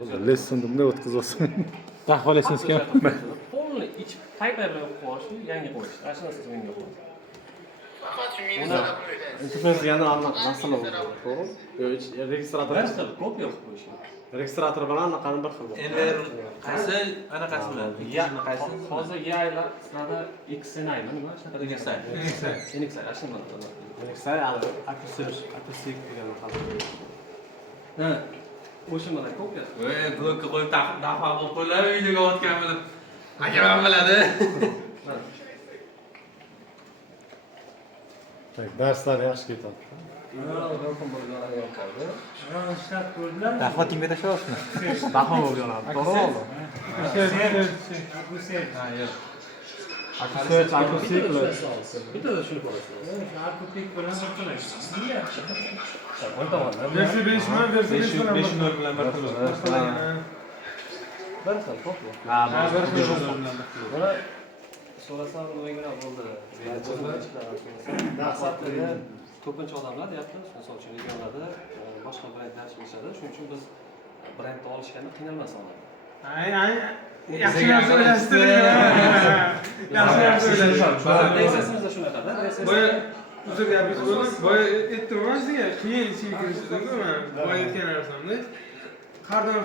Lessonni bunday o'tkazasın. Daxvalesingizga. Полный iç paypay bilan qo'yish, yangi qo'yish. Ana shu narsa menga qo'yish. Interfeysiga masala bo'ldi. To'g'ri? Registrator. Bir xil ko'p yo'q qo'yish. Registrator bilan anaqani bir xil. Endi qaysi anaqasi bilan? Qaysi? Hozir yaylar sizlarda XNI nima shunaqa degan XNI. NXI ashun bilan. Nexai akustik degan maqom. Ha. O'sha bilan ko'p yo'q. Voy, blokka qo'yib dafa qilib qo'ylar videoga otgan bilan. Aka ham biladi. Darslar yaxshi ketadi. Daxva timga tashlayapsizmi? Daxva bo'lib yonadi. To'g'ri. Akustik bilan. Bitta shuni ko'rasiz. Akustik bilan O'ng tomonda. versi 5 mi? Versi 5 bilan. 5 bilan bir xil. Bir xil ko'p yo'q. Ha, bir xil. Buni so'rasam nimaga bo'ldi? Maqsadlari ko'pincha odamlar deyapti, misol uchun regionlarda boshqa brendlar ishlatadi. Shuning uchun biz brendni olishganda qiynalmasin odam. Yaxshi narsa o'ylashtiring. Yaxshi narsa o'ylashtiring. Reysingizda shunaqada. Boya uzr gapingiz bo'ldi. Boya aytdim sizga qiyin ichga kirishdi-ku men. Boya aytgan narsamda. Qardan